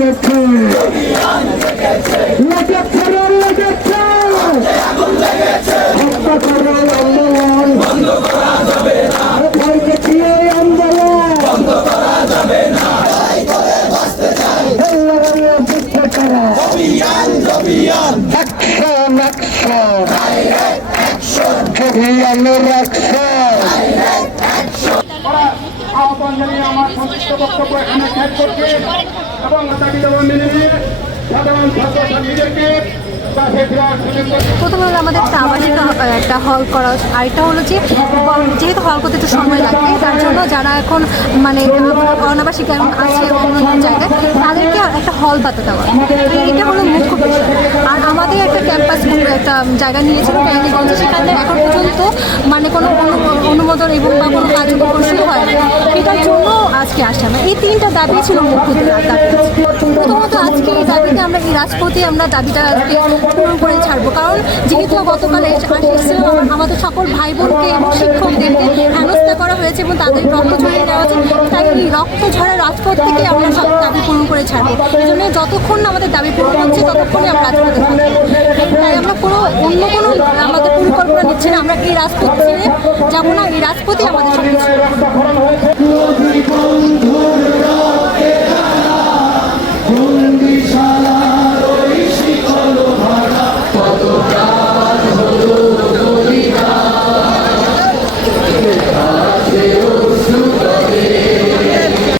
লেগেছে লেগেছে রে লেগেছে হত্যা করার আন্দোলন ভয় দেখিয়ে আন্দোলন আমার সংক্ষিপ্ত বক্তব্য এখানে শেষ করছি প্রথমে হলো আমাদের একটা আবাসিক একটা হল করা, আরেকটা হলো যে যেহেতু হল করতে একটু সময় লাগবে, তার জন্য যারা এখন মানে অনাবাসিক এখন আছে অন্য জায়গায়, তাদেরকে একটা হল পাতে দেওয়া। এটা হলো মুখ্য বিষয় আর আমাদের একটা ক্যাম্পাস একটা জায়গা নিয়েছিল ক্যান্ডিগঞ্জে সেখানে এখন পর্যন্ত মানে কোনো অনু- অনুমোদন এবং বা কোনো কার্যক্রম শুরু হয় এটার জন্য আজকে আসা না এই তিনটা দাবি ছিল প্রথমত আজকে এই দাবিতে আমরা এই রাজপথে আমরা দাবিটা আজকে পূরণ করে ছাড়বো। কারণ যেহেতু গতকাল এসেছিলাম আমার আমাদের সকল ভাই বোনকে এবং শিক্ষকদেরকে হেনস্থা করা হয়েছে এবং তাদের রক্ত ঝরিয়ে দেওয়া হয়েছে। তাই এই রক্ত ঝরা রাজপথ থেকে আমরা সব দাবি পূরণ করে ছাড়বো। এই জন্য যতক্ষণ আমাদের দাবি পূরণ হচ্ছে, ততক্ষণই আমরা রাজপথে তাই আমরা কোনো অন্য কোনো আমাদের পরিকল্পনা নিচ্ছি না। আমরা এই রাজপথ ছেড়ে যাব না, এই রাজপথই আমাদের সব